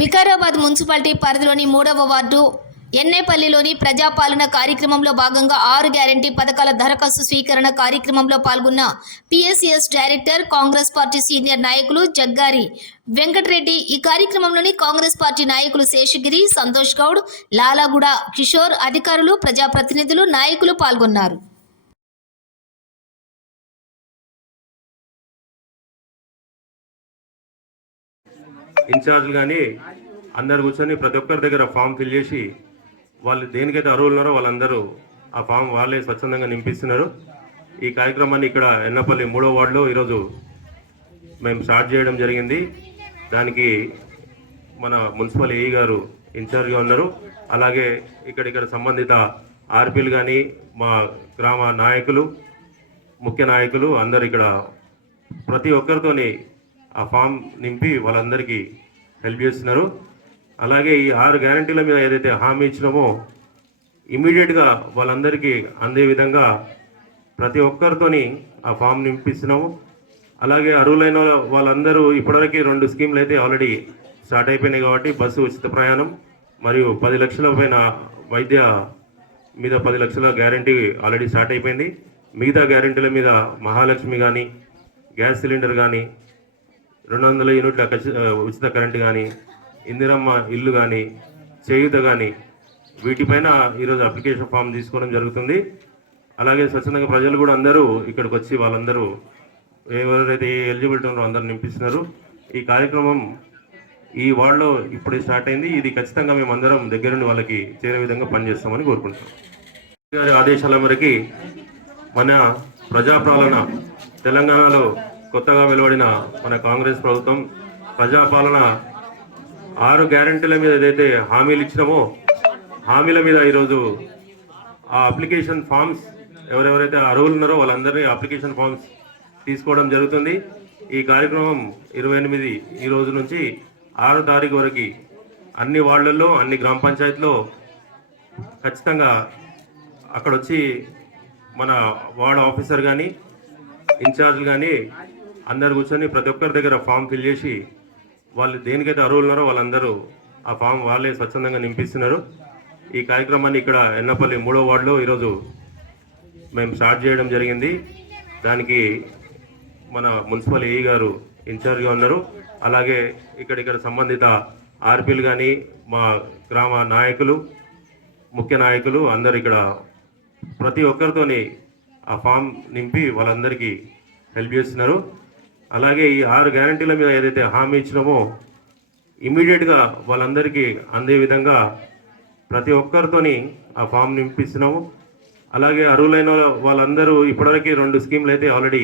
Vikarabad municipality పరిధిలోని మూడవ ward ఎన్నేపల్లిలోని ప్రజాపాలన కార్యక్రమంలో భాగంగా ఆరు గ్యారంటీ పథకాల దరఖాస్తు స్వీకరణ కార్యక్రమంలో పాల్గొన్న PSCS director Congress party senior నాయకులు జగ్గారి వెంకటరెడ్డి. ఈ కార్యక్రమంలోని కాంగ్రెస్ పార్టీ నాయకులు శేషగిరి సంతోష్ గౌడ్ లాలాగూడ కిషోర్ అధికారులు ప్రజాప్రతినిధులు నాయకులు పాల్గొన్నారు. ఇన్ఛార్జ్లు కానీ అందరు కూర్చొని ప్రతి ఒక్కరి దగ్గర ఫామ్ ఫిల్ చేసి వాళ్ళు దేనికైతే అర్హులు ఉన్నారో వాళ్ళందరూ ఆ ఫామ్ వాళ్ళే స్వచ్ఛందంగా నింపిస్తున్నారు. ఈ కార్యక్రమాన్ని ఇక్కడ ఎన్నపల్లి మూడో వార్డులో ఈరోజు మేము స్టార్ట్ చేయడం జరిగింది. దానికి మన మున్సిపల్ ఏఈ గారు ఇన్ఛార్జ్గా ఉన్నారు. అలాగే ఇక్కడ ఇక్కడ సంబంధిత ఆర్పీలు కానీ మా గ్రామ నాయకులు ముఖ్య నాయకులు అందరు ఇక్కడ ప్రతి ఒక్కరితోని ఆ ఫామ్ నింపి వాళ్ళందరికీ హెల్ప్ చేస్తున్నారు. అలాగే ఈ ఆరు గ్యారంటీల మీద ఏదైతే హామీ ఇచ్చినామో ఇమీడియట్గా వాళ్ళందరికీ అందే విధంగా ప్రతి ఒక్కరితోని ఆ ఫామ్ నింపిస్తున్నాము. అలాగే అర్హులైన వాళ్ళందరూ ఇప్పటివరకు రెండు స్కీమ్లు అయితే ఆల్రెడీ స్టార్ట్ అయిపోయినాయి కాబట్టి బస్సు ఉచిత ప్రయాణం మరియు పది లక్షల పైన వైద్య మీద పది లక్షల గ్యారంటీ ఆల్రెడీ స్టార్ట్ అయిపోయింది. మిగతా గ్యారంటీల మీద మహాలక్ష్మి కానీ గ్యాస్ సిలిండర్ కానీ రెండు వందల యూనిట్ల ఉచిత కరెంటు కానీ ఇందిరమ్మ ఇల్లు కానీ చేయుత కానీ వీటిపైన ఈరోజు అప్లికేషన్ ఫామ్ తీసుకోవడం జరుగుతుంది. అలాగే స్వచ్ఛందంగా ప్రజలు కూడా అందరూ ఇక్కడికి వచ్చి వాళ్ళందరూ ఎవరైతే ఎలిజిబిలిటీ ఉన్నారో అందరూ నింపిస్తున్నారు. ఈ కార్యక్రమం ఈ వార్డులో ఇప్పుడే స్టార్ట్ అయింది. ఇది ఖచ్చితంగా మేము అందరం దగ్గరుండి వాళ్ళకి చేరే విధంగా పనిచేస్తామని కోరుకుంటున్నాం. గారి ఆదేశాల మేరకి మన ప్రజాపాలన తెలంగాణలో కొత్తగా వెలువడిన మన కాంగ్రెస్ ప్రభుత్వం ప్రజాపాలన ఆరు గ్యారంటీల మీద ఏదైతే హామీలు ఇచ్చినామో హామీల మీద ఈరోజు ఆ అప్లికేషన్ ఫామ్స్ ఎవరెవరైతే అర్హులు ఉన్నారో వాళ్ళందరినీ అప్లికేషన్ ఫామ్స్ తీసుకోవడం జరుగుతుంది. ఈ కార్యక్రమం ఇరవై ఎనిమిది ఈ రోజు నుంచి ఆరో తారీఖు వరకు అన్ని వార్డులలో అన్ని గ్రామ పంచాయతీలో ఖచ్చితంగా అక్కడ వచ్చి మన వార్డ్ ఆఫీసర్ కానీ ఇన్ఛార్జ్ కానీ అందరు కూర్చొని ప్రతి ఒక్కరి దగ్గర ఫామ్ ఫిల్ చేసి వాళ్ళు దేనికైతే అర్హులు ఉన్నారో వాళ్ళందరూ ఆ ఫామ్ వాళ్ళే స్వచ్ఛందంగా నింపిస్తున్నారు. ఈ కార్యక్రమాన్ని ఇక్కడ ఎన్నపల్లి మూడో వార్డులో ఈరోజు మేము స్టార్ట్ చేయడం జరిగింది. దానికి మన మున్సిపల్ ఏఈ గారు ఇన్ఛార్జ్గా ఉన్నారు. అలాగే ఇక్కడ ఇక్కడ సంబంధిత ఆర్పీలు కానీ మా గ్రామ నాయకులు ముఖ్య నాయకులు అందరు ఇక్కడ ప్రతి ఒక్కరితోని ఆ ఫామ్ నింపి వాళ్ళందరికీ హెల్ప్ చేస్తున్నారు. అలాగే ఈ ఆరు గ్యారంటీల మీద ఏదైతే హామీ ఇచ్చినామో ఇమీడియట్గా వాళ్ళందరికీ అందే విధంగా ప్రతి ఒక్కరితోని ఆ ఫామ్ నింపిస్తున్నాము. అలాగే అర్హులైన వాళ్ళందరూ ఇప్పటివరకు రెండు స్కీమ్లు అయితే ఆల్రెడీ